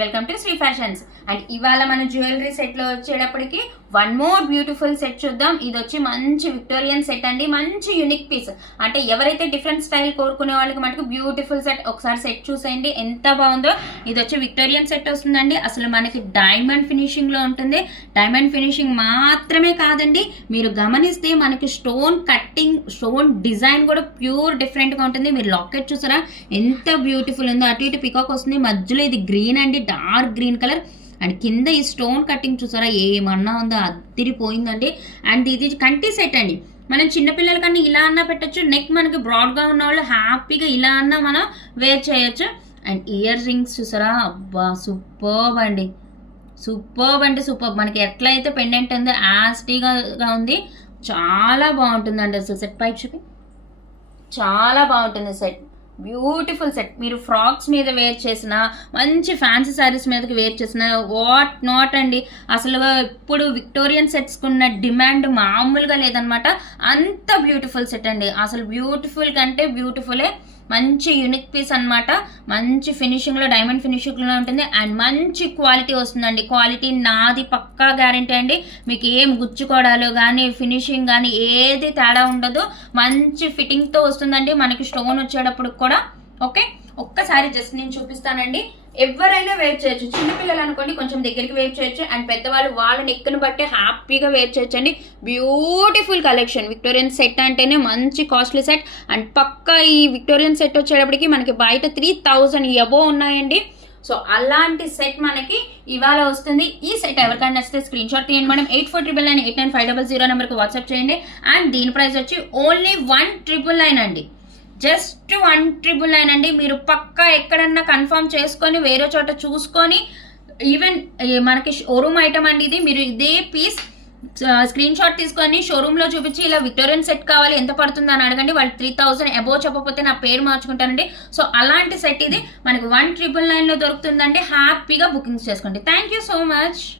Welcome to Shri fashions. And ఇవాళ మన jewellery set లో వచ్చేటప్పటికి వన్ మోర్ బ్యూటిఫుల్ సెట్ చూద్దాం. ఇది వచ్చి మంచి విక్టోరియన్ సెట్ అండి, మంచి యూనిక్ పీస్. అంటే ఎవరైతే డిఫరెంట్ స్టైల్ కోరుకునే వాళ్ళకి మటుకు బ్యూటిఫుల్ సెట్. ఒకసారి సెట్ చూసేయండి ఎంత బాగుందో. ఇది వచ్చి విక్టోరియన్ సెట్ వస్తుందండి. అసలు మనకి డైమండ్ ఫినిషింగ్ లో ఉంటుంది. డైమండ్ ఫినిషింగ్ మాత్రమే కాదండి, మీరు గమనిస్తే మనకి స్టోన్ కట్టింగ్, స్టోన్ డిజైన్ కూడా ప్యూర్ డిఫరెంట్ గా ఉంటుంది. మీరు లాకెట్ చూసారా ఎంత బ్యూటిఫుల్ ఉందో. అటు ఇటు పికాక్ వస్తుంది, మధ్యలో ఇది గ్రీన్ అండి, డార్క్ గ్రీన్ కలర్. అండ్ కింద ఈ స్టోన్ కటింగ్ చూసారా ఏమన్నా ఉందో, అదిరిపోయిందండి. అండ్ ఇది కంటి సెట్ అండి. మనం చిన్నపిల్లల కన్నా ఇలా అన్నా పెట్టచ్చు. నెక్ మనకి బ్రాడ్గా ఉన్న వాళ్ళు హ్యాపీగా ఇలా అన్నా మనం వేర్ చేయొచ్చు. అండ్ ఇయర్ రింగ్స్ చూసారా, అబ్బా సూపర్బ్ అండి, సూపర్బ్ అంటే సూపర్బ్. మనకి ఎట్లయితే పెండెంట్ ఉందో యాస్టీగా ఉంది, చాలా బాగుంటుందండి. అసలు సెట్ పైకి చూపి, చాలా బాగుంటుంది సెట్. Beautiful set. మీరు ఫ్రాక్స్ మీద వేర్ చేసిన, మంచి ఫ్యాన్సీ శారీస్ మీదకి వేర్ చేసిన, వాట్ నాట్ అండి. అసలు ఇప్పుడు విక్టోరియన్ సెట్స్కి ఉన్న డిమాండ్ మామూలుగా లేదనమాట. అంత బ్యూటిఫుల్ సెట్ అండి. అసలు బ్యూటిఫుల్ కంటే బ్యూటిఫులే. మంచి యూనిక్ పీస్ అనమాట. మంచి ఫినిషింగ్లో, డైమండ్ ఫినిషింగ్లో ఉంటుంది. అండ్ మంచి క్వాలిటీ వస్తుందండి. క్వాలిటీ నాది పక్కా గ్యారంటీ అండి. మీకు ఏం గుచ్చుకోవడాలు కానీ, ఫినిషింగ్ కానీ ఏది తేడా ఉండదు. మంచి ఫిట్టింగ్తో వస్తుందండి మనకి స్టోన్ వచ్చేటప్పుడు కూడా. ఓకే, ఒక్కసారి జస్ట్ నేను చూపిస్తానండి. ఎవరైనా వేర్ చేయొచ్చు. చిన్నపిల్లలు అనుకోండి కొంచెం దగ్గరికి వేర్ చేయొచ్చు. అండ్ పెద్దవాళ్ళు వాళ్ళ నెక్ను బట్టి హ్యాపీగా వేర్ చేయొచ్చు అండి. Beautiful collection. విక్టోరియన్ సెట్ అంటేనే మంచి కాస్ట్లీ సెట్. అండ్ పక్కా ఈ విక్టోరియన్ సెట్ వచ్చేటప్పటికి మనకి బయట 3000 అబోవ్ ఉన్నాయండి. సో అలాంటి సెట్ మనకి ఇవాళ వస్తుంది. ఈ సెట్ ఎవరికైనా నచ్చితే స్క్రీన్ షాట్ తీయండి మేడం. 8499899500 నెంబర్కి వాట్సాప్ చేయండి. అండ్ దీని ప్రైస్ వచ్చి ఓన్లీ 1999 అండి. జస్ట్ 1999 అండి. మీరు పక్కా ఎక్కడన్నా కన్ఫర్మ్ చేసుకొని వేరే చోట చూసుకొని, ఈవెన్ మనకి షోరూమ్ ఐటమ్ అండి ఇది. మీరు ఇదే పీస్ స్క్రీన్ షాట్ తీసుకొని షోరూంలో చూపించి ఇలా విక్టోరియన్ సెట్ కావాలి ఎంత పడుతుంది అని అడగండి. వాళ్ళు 3000 అబోవ్ చెప్పకపోతే నా పేరు మార్చుకుంటానండి. సో అలాంటి సెట్ ఇది మనకి 1999లో దొరుకుతుందండి. హ్యాపీగా బుకింగ్స్ చేసుకోండి. Thank you so much.